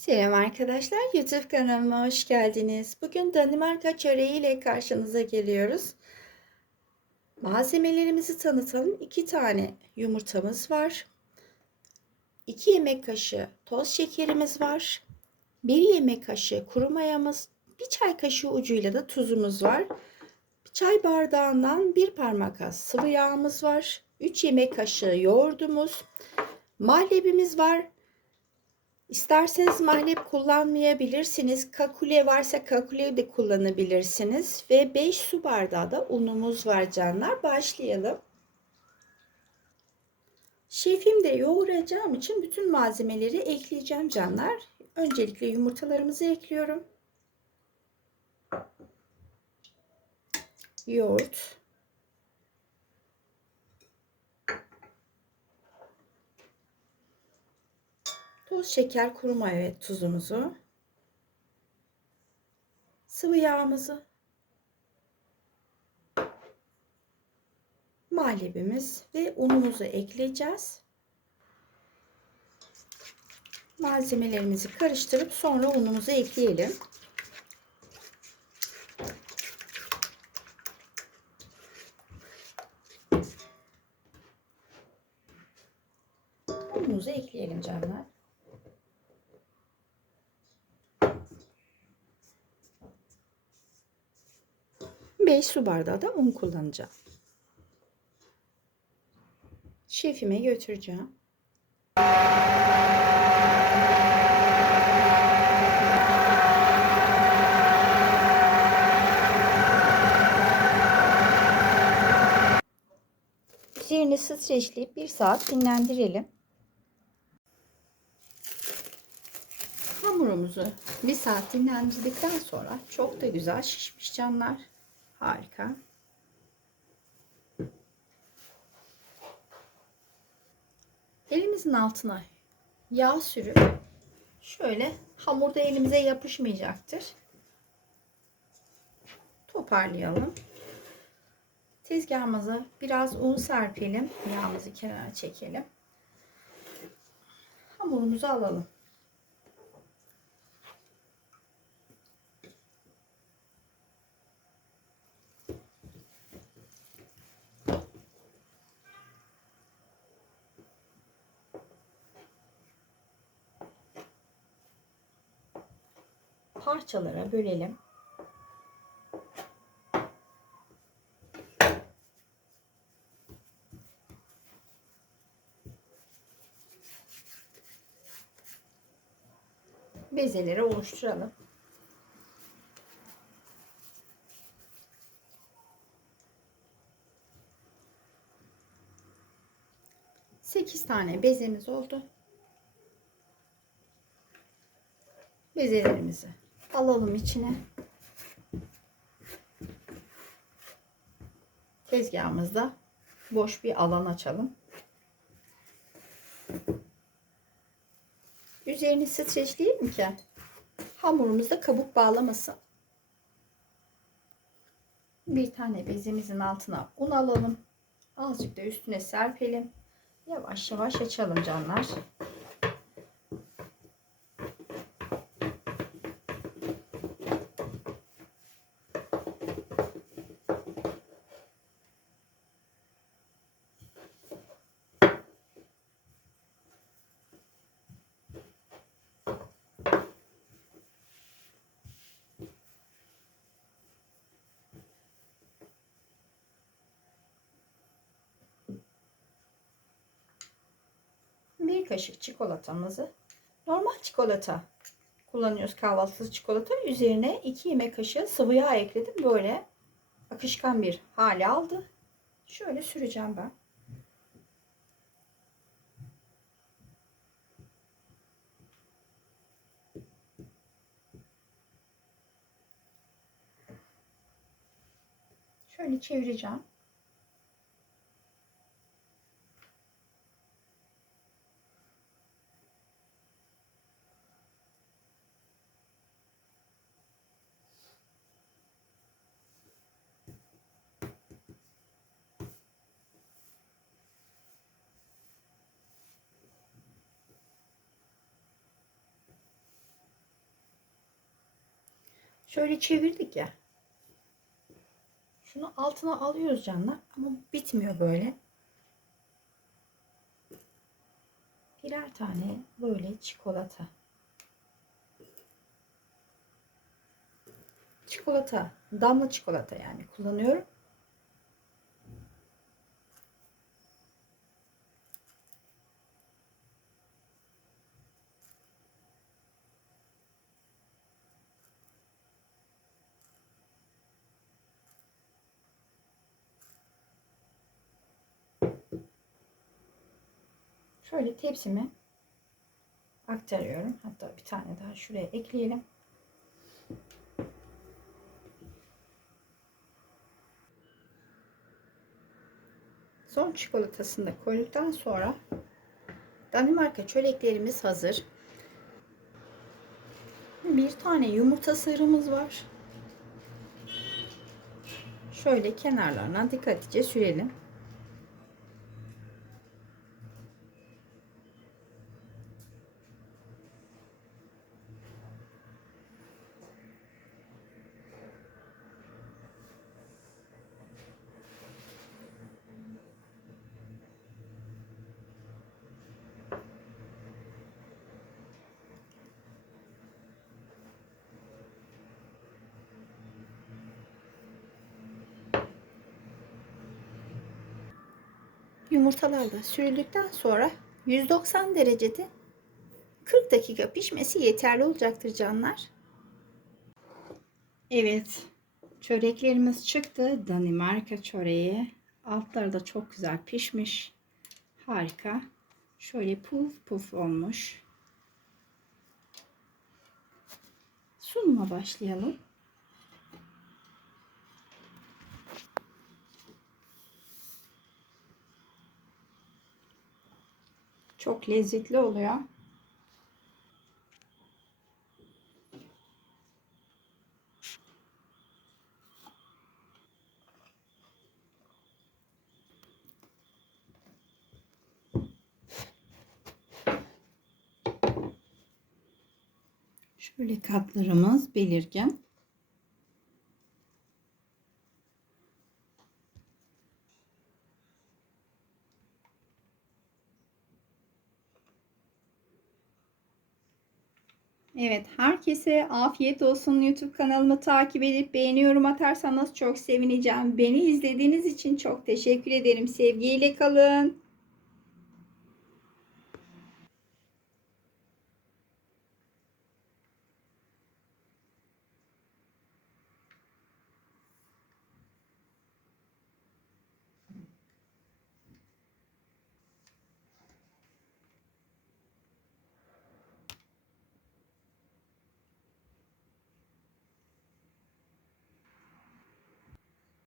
Selam arkadaşlar, YouTube kanalıma hoş geldiniz. Bugün Danimarka çöreği ile karşınıza geliyoruz. Malzemelerimizi tanıtalım. 2 tane yumurtamız var. 2 yemek kaşığı toz şekerimiz var. 1 yemek kaşığı kuru mayamız, 1 çay kaşığı ucuyla da tuzumuz var. Çay bardağından 1 parmak az sıvı yağımız var. 3 yemek kaşığı yoğurdumuz, mahlebimiz var. İsterseniz mahlep kullanmayabilirsiniz. Kakule varsa kakule de kullanabilirsiniz. Ve 5 su bardağı da unumuz var canlar. Başlayalım. Şefim de yoğuracağım için bütün malzemeleri ekleyeceğim canlar. Öncelikle yumurtalarımızı ekliyorum. Yoğurt. Şeker, kuru maya ve tuzumuzu. Sıvı yağımızı. Malebimiz ve unumuzu ekleyeceğiz. Malzemelerimizi karıştırıp sonra unumuzu ekleyelim. 5 su bardağı da un kullanacağım. Şefime götüreceğim. Üzerini streçleyip 1 saat dinlendirelim. Hamurumuzu 1 saat dinlendirdikten sonra çok da güzel şişmiş canlar. Harika. Elimizin altına yağ sürüp şöyle hamurda elimize yapışmayacaktır. Toparlayalım. Tezgahımıza biraz un serpelim. Yağımızı kenara çekelim. Hamurumuzu alalım. Parçalara bölelim. Bezeleri oluşturalım. Sekiz tane bezemiz oldu. Bezelerimizi alalım içine. Tezgahımızda boş bir alan açalım. Üzerini streçleyelim ki hamurumuzda kabuk bağlamasın. Bir tane bezimizin altına un alalım. Azıcık da üstüne serpelim. Yavaş yavaş açalım canlar. bir kaşık çikolatamızı normal çikolata kullanıyoruz kahvaltılık çikolata. Üzerine 2 yemek kaşığı sıvı yağ ekledim. Böyle akışkan bir hale aldı. Şöyle süreceğim ben. Şöyle çevireceğim Şöyle çevirdik ya. Şunu altına alıyoruz canlar ama bitmiyor böyle. Birer tane böyle çikolata. Çikolata, damla çikolata yani kullanıyorum. Şöyle tepsime aktarıyorum. Hatta bir tane daha şuraya ekleyelim. Son çikolatasını da koyduktan sonra Danimarka çöreklerimiz hazır. Bir tane yumurta sarımız var. Şöyle kenarlarına dikkatlice sürelim. Yumurtalar da sürüldükten sonra 190 derecede 40 dakika pişmesi yeterli olacaktır canlar. Evet. Çöreklerimiz çıktı. Danimarka çöreği. Altları da çok güzel pişmiş. Harika. Şöyle puf puf olmuş. Sunuma başlayalım. Çok lezzetli oluyor. Şöyle katlarımız belirgin. Evet, herkese afiyet olsun. YouTube kanalımı takip edip beğeni yorum atarsanız çok sevineceğim. Beni izlediğiniz için çok teşekkür ederim. Sevgiyle kalın.